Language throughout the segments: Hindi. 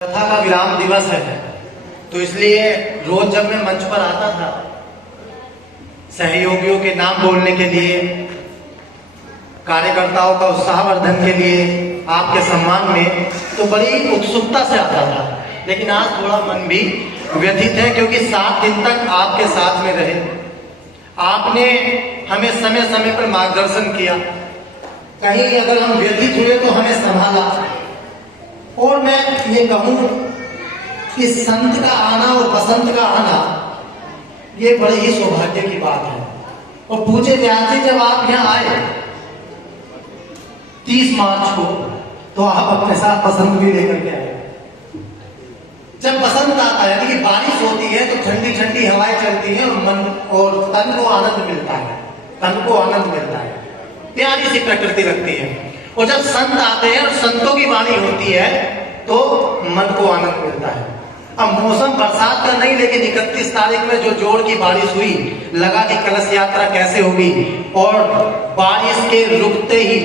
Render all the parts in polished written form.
कथा का विराम दिवस है, तो इसलिए रोज जब मैं मंच पर आता था सहयोगियों के नाम बोलने के लिए, कार्यकर्ताओं का उत्साहवर्धन के लिए, आपके सम्मान में, तो बड़ी उत्सुकता से आता था। लेकिन आज थोड़ा मन भी व्यथित है, क्योंकि 7 दिन तक आपके साथ में रहे, आपने हमें समय समय पर मार्गदर्शन किया, कहीं अगर हम व्यथित हुए तो हमें संभाला। और मैं ये कहूं कि संत का आना और बसंत का आना ये बड़े ही सौभाग्य की बात है। और पूज्य व्यास जी जब आप यहाँ आए 30 मार्च को, तो आप अपने साथ बसंत भी लेकर के आए। जब बसंत आता है, यानी कि बारिश होती है, तो ठंडी ठंडी हवाएं चलती हैं और मन और तन को आनंद मिलता है, तन को आनंद मिलता है, प्यारी सी प्रकृति लगती है। और जब संत आते हैं और संतों की वाणी होती है, तो मन को आनंद मिलता है। अब मौसम बरसात का नहीं, लेकिन 31 तारीख में जो जोर की बारिश हुई, लगा कि कलश यात्रा कैसे होगी, और बारिश के रुकते ही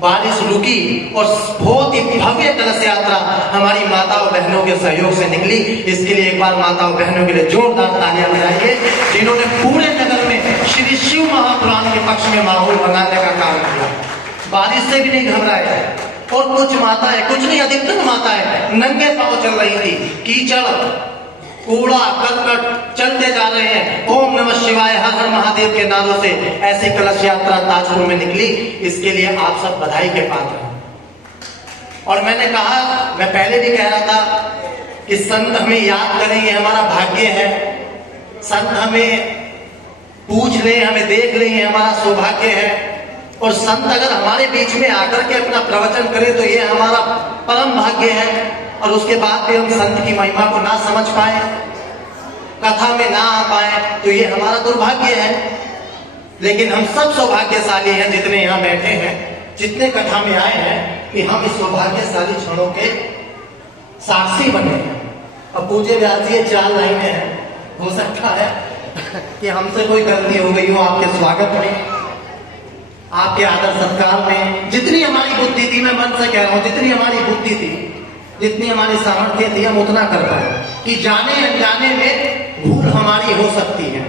बारिश रुकी और बहुत ही भव्य कलश यात्रा हमारी माताओं बहनों के सहयोग से निकली। इसके लिए एक बार माताओं बहनों के लिए जोरदार तालियां बजाइए, जिन्होंने पूरे नगर में श्री शिव महापुराण के पक्ष में माहौल बनाने का काम किया। बारिश से भी नहीं घबराए, और कुछ माताएं, कुछ नहीं अधिकतर माताएं नंगे पांव चल रही थी। कीचड़, कूड़ा, करकट चलते जा रहे हैं, ओम नमः शिवाय, हर हर महादेव के नारों से ऐसी कलश यात्रा ताजपुर में निकली। इसके लिए आप सब बधाई के पात्र हैं। और मैंने कहा, मैं पहले भी कह रहा था कि संत हमें याद करें, ये हमारा भाग्य है। संत हमें पूछ ले, हमें देख ले, ये हमारा सौभाग्य है। और संत अगर हमारे बीच में आकर के अपना प्रवचन करे, तो ये हमारा परम भाग्य है। और उसके बाद भी हम संत की महिमा को ना समझ पाए, कथा में ना आ पाए, तो ये हमारा दुर्भाग्य है। लेकिन हम सब सौभाग्यशाली हैं, जितने यहाँ बैठे हैं, जितने कथा में आए हैं, कि हम इस सौभाग्यशाली क्षणों के साक्षी बने हैं। अब पूज्य व्यास जी 4 लाइनें हैं, हो सकता है कि हमसे कोई गलती हो गई हो आपके स्वागत में, आपके आदर सत्कार में। जितनी हमारी बुद्धि थी, मैं मन से कह रहा हूं, जितनी हमारी बुद्धि थी, जितनी हमारी सामर्थ्य थी, हम उतना कर पाए। कि जाने अनजाने में भूल हमारी हो सकती है,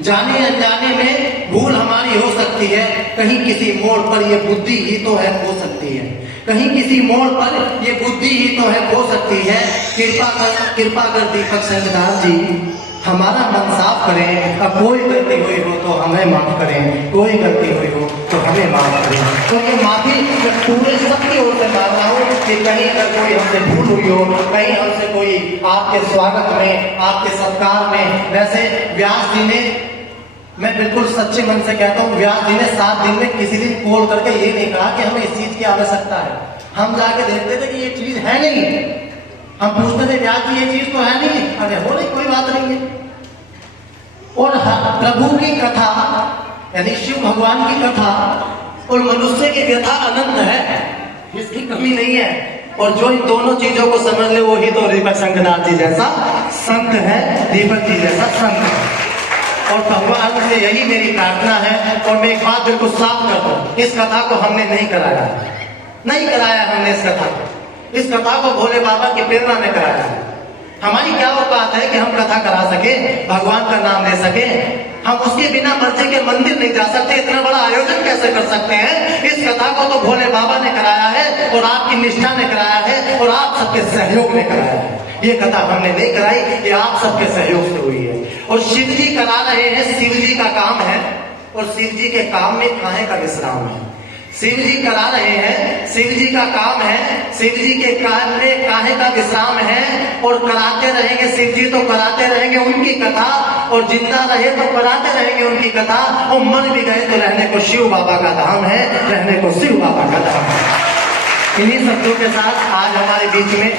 जाने अनजाने में भूल हमारी हो सकती है। कहीं किसी मोड़ पर ये बुद्धि ही तो है खो सकती है, कहीं किसी मोड़ पर ये बुद्धि ही तो है खो सकती है। कृपा कर दीपक संगदास जी हमारा मन साफ करें। अब कोई गलती हुई हो तो हमें माफ करें, कोई गलती हुई हो तो हमें माफ करें। तो ये माफी पूरे सबकी ओर से मांग रहा हूँ कि कहीं अगर कोई हमसे भूल हुई हो, कहीं हमसे कोई आपके स्वागत में, आपके सत्कार में। वैसे व्यास जी ने, मैं बिल्कुल सच्चे मन से कहता हूँ, व्यास जी ने 7 दिन में किसी दिन कॉल करके ये नहीं कहा कि हमें इस चीज की आवश्यकता है। हम जाके देखते थे कि ये चीज है नहीं, हम पूछते थे व्यास जी ये चीज तो है नहीं, अरे हो नहीं, कोई बात नहीं है। और प्रभु की कथा, यानी शिव भगवान की कथा और मनुष्य की व्यथा अनंत है, इसकी कमी नहीं है। और जो इन दोनों चीजों को समझ ले, वही तो दीपक संगदास जी जैसा संत है, दीपक जी जैसा संत है। और भगवान से यही मेरी प्रार्थना है। और मैं एक बात बिल्कुल साफ कर दूं, इस कथा को हमने नहीं कराया, नहीं कराया हमने इस कथा को। इस कथा को भोले बाबा की प्रेरणा में कराया है। हमारी क्या औकात है कि हम कथा करा सके, भगवान का नाम ले सके। हम उसके बिना मर्जी के मंदिर नहीं जा सकते, इतना बड़ा आयोजन कैसे कर सकते हैं। इस कथा को तो भोले बाबा ने कराया है, और आपकी निष्ठा ने कराया है, और आप सबके सहयोग ने कराया है। ये कथा हमने नहीं कराई, ये आप सबके सहयोग से हुई है। और शिव जी करा रहे हैं, शिव जी का काम है, और शिव जी के काम में काहे का विश्राम है। शिव जी करा रहे हैं, शिव जी का काम है, शिव जी के काम में काहे का विश्राम है। और कराते रहेंगे, शिव जी तो कराते रहेंगे उनकी कथा, और जिंदा रहे तो कराते रहेंगे उनकी कथा, और मर भी गए तो रहने को शिव बाबा का धाम है, रहने को शिव बाबा का धाम है। इन्हीं शब्दों के साथ आज हमारे बीच में